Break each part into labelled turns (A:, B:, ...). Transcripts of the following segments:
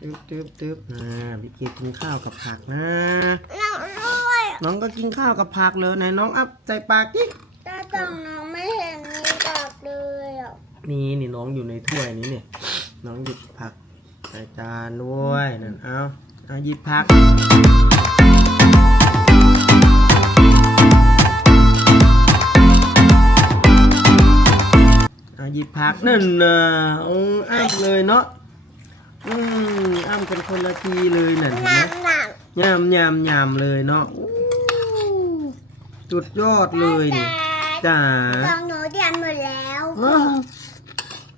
A: ตึ๊บนะพี่เกดกินข้าวกับผักนะ
B: น้องด้วย
A: น้องก็กินข้าวกับผักเลยไหนน้องอัพใส่ปากดิ
B: ตาตังน้องไม่เห็นมีดอกเลยอะ
A: นี่นี่น้องอยู่ในถ้วยนี้เนี่ย น้องหยิบผักใส่จานด้วยนั่นเอาเอาหยิบผักเอาหยิบผักนั่นน่ะอืมอ้ำเลยเนาะ อืมอ้ำกันคนละทีเลยนั่นเห็นไหม
B: น้ำหนัก
A: ยำยำยำเลยเนาะอู้จุดยอดเลยนี่จ๋า
B: ตองหนูเตรียมหมดแล้ว
A: อืม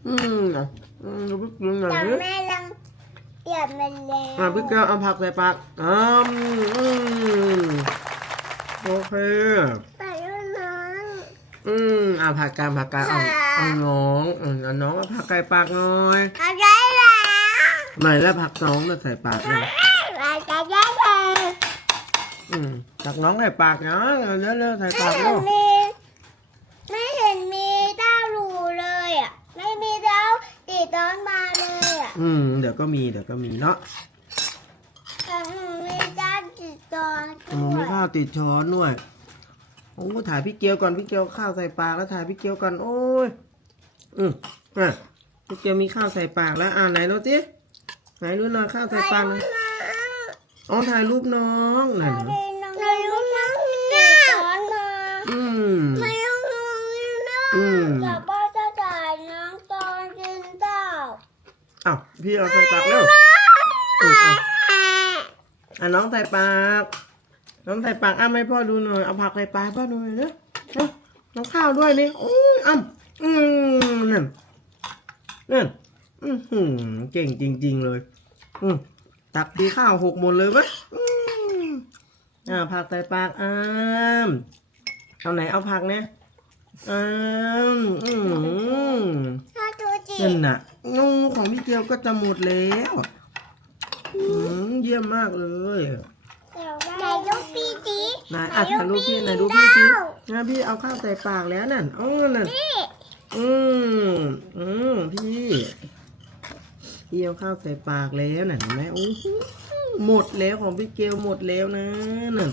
A: อืมอะอืมดูพี่กินหน่อย
B: ตอง
A: ดิ
B: แม่ลังเตรียมหมดแล้ว
A: อะพี่แก้วเอาผักใส่ปากอืมอืมโอเค
B: ไปด้วยน้อง
A: อืมอะผักกามผักกามเอาเอาน้องอืมเอาน้องเอาผักไก่ปากหน่อย
B: เอาได้แล้ว
A: ไหนแล้วผักน้องน่ะใส่ปากเลย
B: เอาได้แล้ว
A: อืมผักน้องใส่ปากนะเร็วๆใส่
B: ไม่
A: ปาก
B: เห็
A: แล้
B: น
A: ว
B: มีไม่เห็นมีดาวรูเลยอะ ไม่มีดาวติดต้นมาเลยอะ
A: อืม เดี๋ยวก็มีเดี๋ยวก็มีเนาะ
B: แต่หนูมีดาวติดต้น
A: หนูมีข้าวติดช้อนด้วยโอ้ถ่ายพี่เกียวก่อนพี่เกียวข้าวใส่ปากแล้วถ่ายพี่เกียวก่อนโอ้ยอืมอะพี่เกียวมีข้าวใส่ปากแล้วอ่าไหนดูสิ ไหนดูหน่อยข้าวใส่ปากหน่อยอ๋อถ่ายรูปน้องนั่นเหรอ
B: เรารู้น้องติดต้นมา
A: อืม
B: ไม่รู้น้อง
A: อืม
B: แต่พ่อจะจ่ายน้องตอนกินข้าว
A: อ้าวพี่เอาใส่ปากแล้วอืมอะอะน้องใส่ปาก น้องใส่ปากอ้าให้พ่อดูหน่อยเอาผักใส่ปากให้พ่อดูหน่อยเนอะเอ้าน้องข้าวด้วยนี่โอ้ยอ้ำอืมนั่นนั่น อือหือเก่งจริง ๆ เลย อืมตักดีข้าวหกหมดเลยไหมอืมอ่าผักใส่ปากอ้ามเอาไหนเอาผักเนี่ยอ้ามอืม
B: ถ้าดูจิ
A: นั่นน่ะงูของพี่เกียวก็จะหมดแล้วอืมเยี่ยมมากเลย
B: ไหนดูปีจี
A: นายอัดถ่ายรูปพี่ไหนดูพี่สินะพี่เอาข้าวใส่ปากแล้วนั่นอ๋อนั่น
B: นี่
A: อืมอืมพี่ พี่เอาข้าวใส่ปากแล้วนั่นเห็นไหมโอ้โหหมดแล้วของพี่เกลหมดแล้วนะนั่น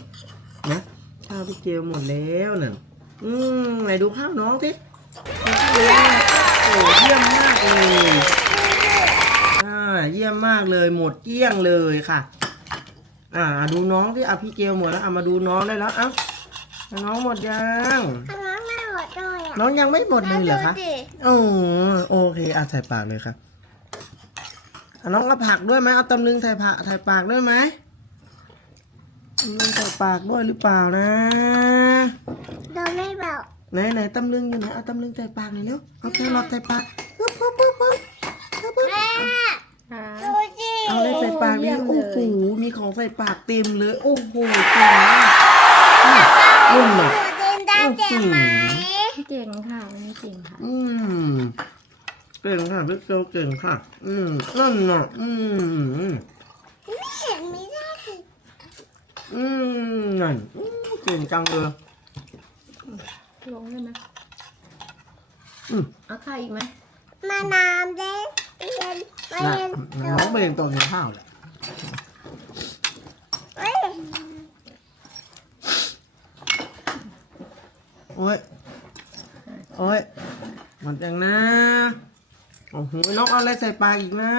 A: นะข้าวพี่เกลหมดแล้วนั่นอืมไหนดูข้าวน้องสิโอ้โหเยี่ยมมากเลยอ่าเยี่ยมมากเลย หมดเกลี้ยงเลยค่ะ อ่าดูน้องที่อะพี่เกลหมดแล้วเอามาดูน้องได้แล้วเอ้าน้องหมดยัง
B: ทำไมไม่หมดเลยอะ
A: น้องยังไม่หมดเลยเหรอคะ
B: ดูดิ
A: โอ้โอเคอะใส่ปากเลยครับอะ น้องเอาผักด้วยไหมเอาตำลึงใส่ผักใส่ปากด้วยไหมตำลึงใส่ปากด้วยหรือเปล่านะ
B: เราไม่บอก
A: ไหนไหนตำลึงอยู่ไหนเอาตำลึงใส่ปากหน่อยเร็วเอาแครอทใส่ปากปึ๊บปึ๊บปึ๊บปึ๊บปึ๊บปึ๊บ
B: แม่ดูจิ
A: เอาเลยใส่ปากดิ
C: เยี่ยมเลย
A: โอ้โหมีของใส่ปากเต็มเลยโอ้โหเก่งมากนุ่มอะ
B: ดูจินได้เจ็บไหม
C: เก่งค่ะวันนี้เก่งค่ะ
A: อืมเก่งค่ะพี่เกลเก่งค่ะ อืมนั่นน่ะอืม
B: ไม่เห็นมีได้สิ
A: อืมนั่นอืมเก่งจังเลย
C: ลงได้ไหม
A: อืม
C: เอาข้าวอีกไหม
B: มาน้ำเด็กเย็นไม่
A: น่ะ
B: เย็น
A: น้องไปเรียนตัวกินข้าวแหละ
B: เฮ้ย
A: โอ้ยโอ้ยหมดยังนะ โอ้โหน้องเอาอะไรใส่ปากอีกนะ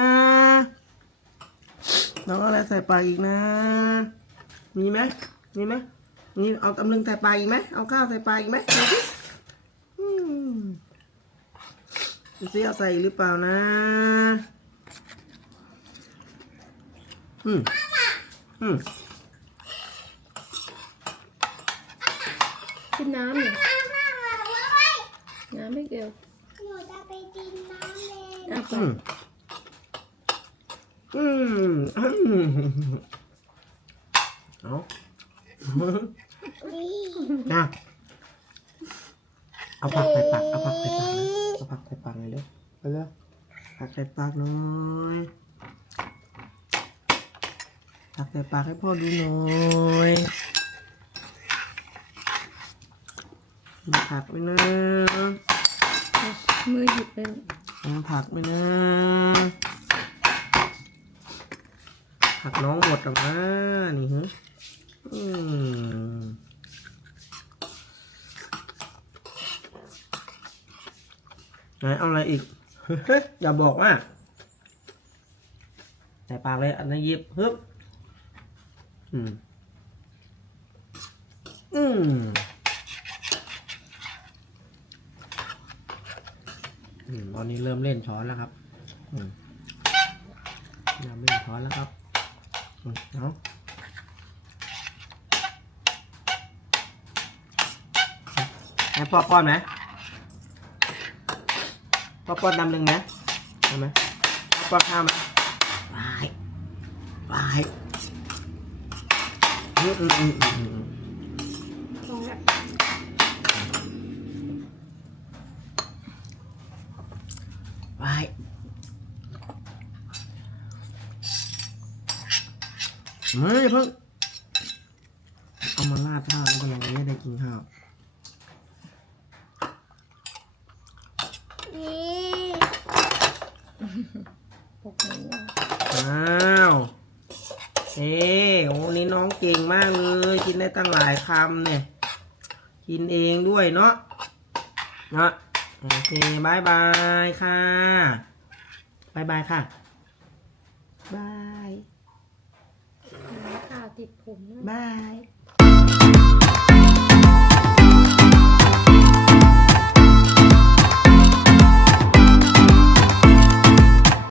A: น้องเอาอะไรใส่ปากอีกนะ มีไหมมีไหมมีเอาตำลึงใส่ปากอีกไหมเอาข้าวใส่ปากอีกไหมดูสิอืมดูสิเอาใส่หรือเปล่านะ อืม อืม
C: กินน้ำหน่อยน้ำไม่เกี่ยว
B: หนูจะไปกินน้ำเลย
C: เอาไป
A: อืมอืมอืมเอา
B: นี่
A: อะเอาผักใส่ปากเอาผักใส่ปากเลยเอาผักใส่ปากเลยเร็วไปเร็วผักใส่ปากหน่อยผักใส่ปากให้พ่อดูหน่อยมีผักไหมนะ
C: มือหยิบเป็น
A: มีผักไหมนะ ผักน้องหมดหรอกนะนี่ฮึอืมไหนเอาอะไรอีก อย่าบอกว่าใส่ปากเลย อันนี้หยิบฮึบอืม อืม อืมตอนนี้เริ่มเล่นช้อนแล้วครับอืมเริ่มเล่นช้อนแล้วครับอืมเอาให้พ่อป้อนไหมพ่อป้อนดำหนึ่งไหมเอาไหมพ่อป้อนข้าวไหมวายวายอืมอืมอืมอืมอืม
C: ลงแล้ว
A: วายเฮ้ยเพิ่งเอามาลาดข้าวแล้วกำลังไม่ได้กินข้าว
B: นี่
C: ปกหมูอะ
A: อ้าวเอ้โอ้นี่น้องเก่งมากเลย กินได้ตั้งหลายคำเนี่ย กินเองด้วยเนาะเนาะ โอเคบายบายค่ะบายบายค่ะบาย
C: ข้าวติดผมนะ
A: บาย